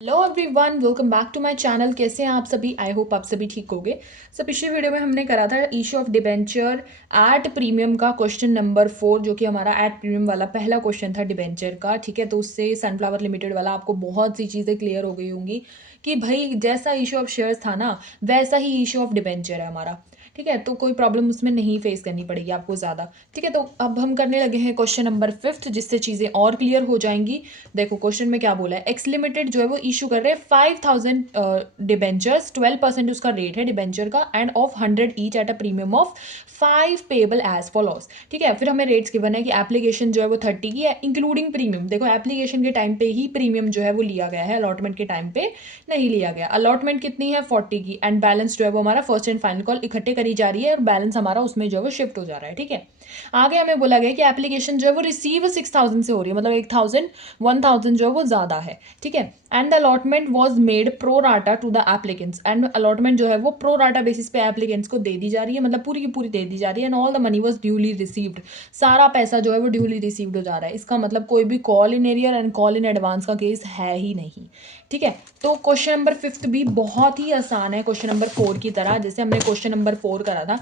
Hello everyone, welcome back to my channel. कैसे हैं आप सभी? आई होप आप सभी ठीक होंगे। पिछली वीडियो में हमने करा था issue of debenture at premium का क्वेश्चन नंबर 4, जो कि हमारा एट प्रीमियम वाला पहला क्वेश्चन था डिबेंचर का। ठीक है, तो उससे सनफ्लावर लिमिटेड वाला आपको बहुत सी चीज़ें क्लियर हो गई होंगी कि भाई जैसा इशू ऑफ शेयर्स था ना, वैसा ही इशू ऑफ डिबेंचर है हमारा। ठीक है, तो कोई प्रॉब्लम उसमें नहीं फेस करनी पड़ेगी आपको ज़्यादा। ठीक है, तो अब हम करने लगे हैं क्वेश्चन नंबर 5, जिससे चीज़ें और क्लियर हो जाएंगी। देखो क्वेश्चन में क्या बोला है। एक्स लिमिटेड जो है वो इशू कर रहे हैं 5000 डिबेंचर्स, 12% उसका रेट है डिबेंचर का, and of 100 each at a premium of 5 payable as follows. ठीक है, फिर हमें रेट्स गिवन है कि एप्लीकेशन जो है वो 30 की है इंक्लूडिंग प्रीमियम। देखो एप्लीकेशन के टाइम पे ही प्रीमियम जो है वो लिया गया है, अलॉटमेंट के टाइम पे नहीं लिया गया। अलॉटमेंट कितनी है? 40 की, एंड बैलेंस जो है वो हमारा फर्स्ट एंड फाइनल कॉल इकट्ठे करी जा रही है और बैलेंस हमारा उसमें जो है वो शिफ्ट हो जा रहा है। ठीक है, आगे हमें बोला गया कि एप्लीकेशन जो है वो रिसीव 6000 से हो रही है, मतलब 1000 जो है वो ज़्यादा है। ठीक है, and the allotment was made pro rata to the applicants, and allotment जो है वो प्रो राटा बेसिस पे एप्लीकेंट्स को दे दी जा रही है, मतलब पूरी की पूरी दे दी जा रही है। And all the money was duly received, सारा पैसा जो है वो ड्यूली रिसीव्ड हो जा रहा है। इसका मतलब कोई भी call in arrear and call in advance का केस है ही नहीं। ठीक है, तो क्वेश्चन नंबर 5 भी बहुत ही आसान है क्वेश्चन नंबर 4 की तरह। जैसे हमने क्वेश्चन नंबर 4 करा था,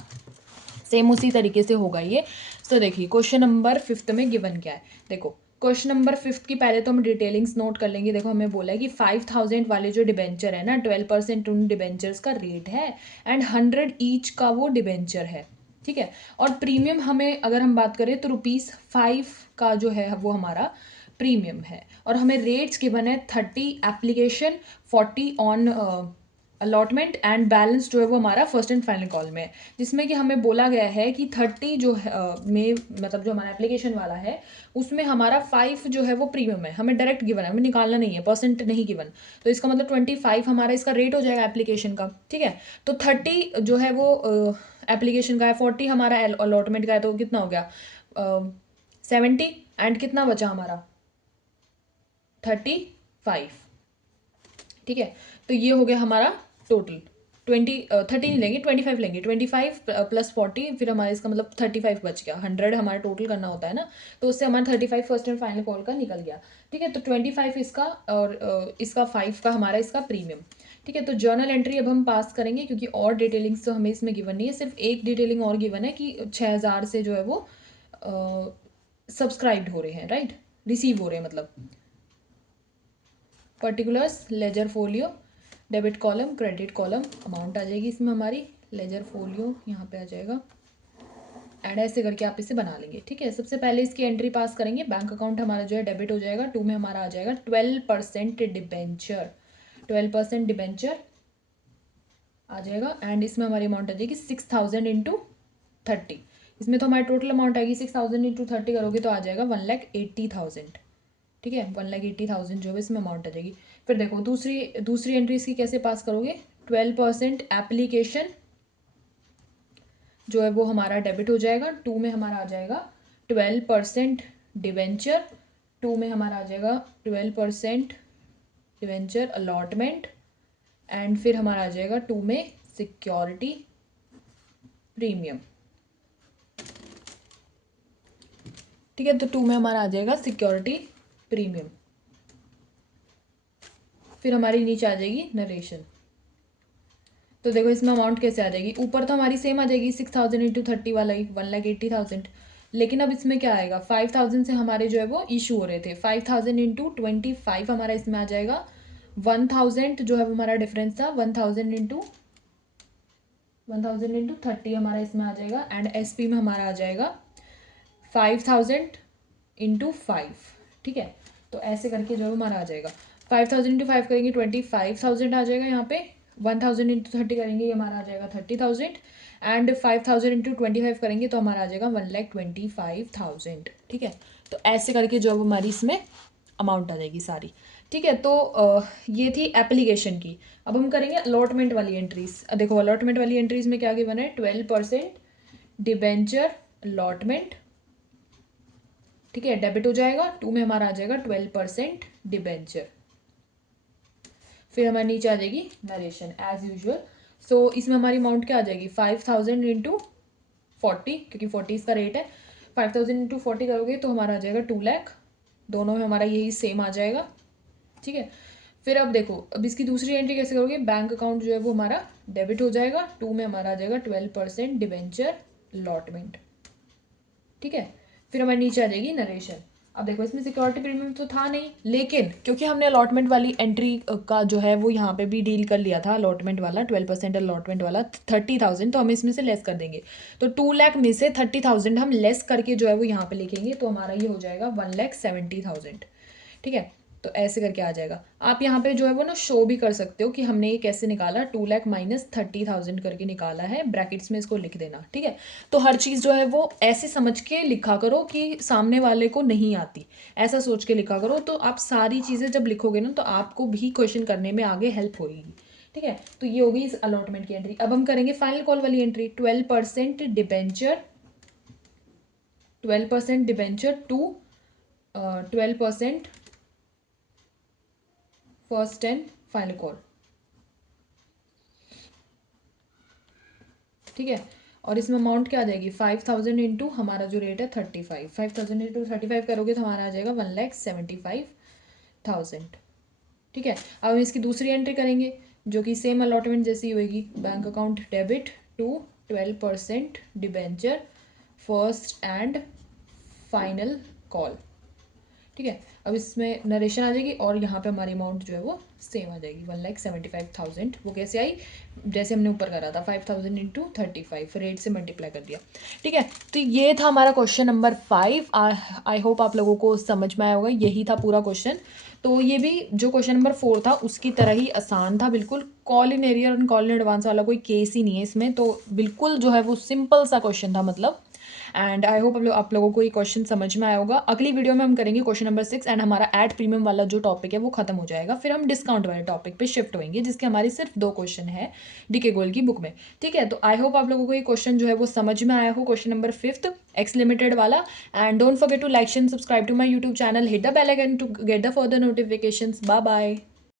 सेम उसी तरीके से होगा ये। तो देखिए क्वेश्चन नंबर 5 में गिवन क्या है। देखो क्वेश्चन नंबर 5 की पहले तो हम डिटेलिंग्स नोट कर लेंगे। देखो हमें बोला है कि 5000 वाले जो डिबेंचर है ना, 12% उन डिबेंचर्स का रेट है, एंड 100 ईच का वो डिबेंचर है। ठीक है, और प्रीमियम हमें अगर हम बात करें तो ₹5 का जो है वो हमारा प्रीमियम है, और हमें रेट्स गिवन है 30 application, 40 on allotment, and balance जो है वो हमारा फर्स्ट एंड फाइनल कॉल में है। जिसमें कि हमें बोला गया है कि 30 जो है में, मतलब जो हमारा एप्लीकेशन वाला है उसमें हमारा 5 जो है वो प्रीमियम है। हमें डायरेक्ट गिवन है, हमें निकालना नहीं है, परसेंट नहीं गिवन। तो इसका मतलब 25 हमारा इसका रेट हो जाएगा एप्लीकेशन का। ठीक है, तो 30 जो है वो एप्लीकेशन का है, 40 हमारा अलॉटमेंट का है, तो कितना हो गया 70, एंड कितना बचा हमारा 35। ठीक है, तो ये हो गया हमारा टोटल 30 नहीं लेंगे, 25 लेंगे। 25 प्लस 40, फिर हमारा इसका मतलब 35 बच गया। 100 हमारा टोटल करना होता है ना, तो उससे हमारा 35 फर्स्ट एंड फाइनल कॉल का निकल गया। ठीक है, तो 25 इसका, और इसका 5 का हमारा इसका प्रीमियम। ठीक है, तो जर्नल एंट्री अब हम पास करेंगे, क्योंकि और डिटेलिंग्स तो हमें इसमें गिवन नहीं है। सिर्फ एक डिटेलिंग और गिवन है कि 6000 से जो है वो सब्सक्राइब्ड हो रहे हैं, राइट, रिसीव हो रहे हैं मतलब। Particulars ledger folio, debit column, credit column, amount आ जाएगी इसमें हमारी। लेजर फोलियो यहाँ पे आ जाएगा, एंड ऐसे करके आप इसे बना लेंगे। ठीक है, सबसे पहले इसकी एंट्री पास करेंगे। बैंक अकाउंट हमारा जो है डेबिट हो जाएगा। 2 में हमारा आ जाएगा 12% डिबेंचर, 12% डिबेंचर आ जाएगा, एंड इसमें हमारी अमाउंट आ जाएगी 6000 इंटू 30। इसमें तो हमारी टोटल अमाउंट आएगी 6000 इंटू 30 करोगे तो आ जाएगा 1,80,000। ठीक है, 1,80,000 जो है इसमें अमाउंट आ जाएगी। फिर देखो दूसरी दूसरी एंट्री इसकी कैसे पास करोगे। 12% एप्लीकेशन जो है वो हमारा डेबिट हो जाएगा। 2 में हमारा आ जाएगा 12% डिवेंचर, 2 में हमारा आ जाएगा 12% डिवेंचर अलॉटमेंट, एंड फिर हमारा आ जाएगा 2 में सिक्योरिटी प्रीमियम। ठीक है, तो 2 में हमारा आ जाएगा सिक्योरिटी प्रीमियम। फिर हमारी नीचे आ जाएगी नरेशन। तो देखो इसमें अमाउंट कैसे आ जाएगी। ऊपर तो हमारी सेम आ जाएगी 6000 इंटू 30 वाला ही, 1,80,000। लेकिन अब इसमें क्या आएगा, 5000 से हमारे जो है वो इशू हो रहे थे। 5000 इंटू 25 हमारा इसमें आ जाएगा। 1000 जो है वो हमारा डिफरेंस था, 1000 इंटू 30 हमारा इसमें आ जाएगा, एंड एसपी में हमारा आ जाएगा 5000 इंटू 5। ठीक है, तो ऐसे करके जो है हमारा आ जाएगा। 5000 इंटू 5 करेंगे 25,000 आ जाएगा यहाँ पे। 1000 इंटू 30 करेंगे ये हमारा आ जाएगा 30,000, एंड 5000 इंटू 25 करेंगे तो हमारा आ जाएगा 1,25,000। ठीक है, तो ऐसे करके जो हमारी इसमें अमाउंट आ जाएगी सारी। ठीक है, तो ये थी एप्लीकेशन की। अब हम करेंगे अलॉटमेंट वाली एंट्रीज। देखो अलॉटमेंट वाली एंट्रीज में क्या गिवन है, 12% डिबेंचर अलॉटमेंट। ठीक है, डेबिट हो जाएगा। 2 में हमारा आ जाएगा 12% डिबेंचर। फिर हमारे नीचे आ जाएगी नरेशन एज यूजुअल। सो इसमें हमारी अमाउंट क्या आ जाएगी, 5000 इंटू 40, क्योंकि 40 इसका रेट है। 5000 इंटू 40 करोगे तो हमारा आ जाएगा 2 लाख। दोनों में हमारा यही सेम आ जाएगा। ठीक है, फिर अब देखो, अब इसकी दूसरी एंट्री कैसे करोगे, बैंक अकाउंट जो है वो हमारा डेबिट हो जाएगा, 2 में हमारा आ जाएगा 12% डिबेंचर अलॉटमेंट, ठीक है। फिर हमारे नीचे आ जाएगी नरेशन। अब देखो इसमें सिक्योरिटी प्रीमियम तो था नहीं, लेकिन क्योंकि हमने अलॉटमेंट वाली एंट्री का जो है वो यहाँ पे भी डील कर लिया था, अलॉटमेंट वाला 12% अलॉटमेंट वाला 30,000, तो हम इसमें से लेस कर देंगे। तो 2 लाख में से 30,000 हम लेस करके जो है वो यहाँ पे लिखेंगे, तो हमारा ये हो जाएगा 1,70,000, ठीक है। तो ऐसे करके आ जाएगा। आप यहाँ पे जो है वो ना शो भी कर सकते हो कि हमने ये कैसे निकाला, 2 लाख माइनस 30,000 करके निकाला है, ब्रैकेट्स में इसको लिख देना, ठीक है। तो हर चीज़ जो है वो ऐसे समझ के लिखा करो कि सामने वाले को नहीं आती, ऐसा सोच के लिखा करो। तो आप सारी चीज़ें जब लिखोगे ना तो आपको भी क्वेश्चन करने में आगे हेल्प होगी, ठीक है। तो ये होगी इस अलॉटमेंट की एंट्री। अब हम करेंगे फाइनल कॉल वाली entry, 12% debenture, 12% debenture to 12% first and final call, ठीक है। और इसमें अमाउंट क्या आ जाएगी, 5,000 इंटू हमारा जो रेट है 35, 5,000 इंटू 35 करोगे तो हमारा आ जाएगा 1,75,000, ठीक है। अब हम इसकी दूसरी एंट्री करेंगे जो कि सेम अलॉटमेंट जैसी होगी, bank account debit to 12% debenture first and final call, ठीक है। अब इसमें नरेशन आ जाएगी और यहाँ पे हमारी अमाउंट जो है वो सेम आ जाएगी 1,75,000। वो कैसे आई, जैसे हमने ऊपर करा था 5,000 इंटू 35 रेट से मल्टीप्लाई कर दिया, ठीक है। तो ये था हमारा क्वेश्चन नंबर 5। आई होप आप लोगों को समझ में आया होगा, यही था पूरा क्वेश्चन। तो ये भी जो क्वेश्चन नंबर 4 था उसकी तरह ही आसान था बिल्कुल, कॉल इन एरियर और कॉल इन एडवांस वाला कोई केस ही नहीं है इसमें, तो बिल्कुल जो है वो सिंपल सा क्वेश्चन था मतलब। एंड आई होप आप लोगों को ये क्वेश्चन समझ में आया होगा। अगली वीडियो में हम करेंगे क्वेश्चन नंबर 6 एंड हमारा एड प्रीमियम वाला जो टॉपिक है वो खत्म हो जाएगा, फिर हम डिस्काउंट वाले टॉपिक पे शिफ्ट होंगे जिसके हमारे सिर्फ 2 क्वेश्चन है डीके गोल्ड की बुक में, ठीक है। तो आई होप आप लोगों को ये क्वेश्चन जो है वो समझ में आया हो, क्वेश्चन नंबर 5 एक्स लिमिटेड वाला। And don't forget to like and subscribe to my YouTube channel, hit the bell icon to get the further notifications. Bye bye.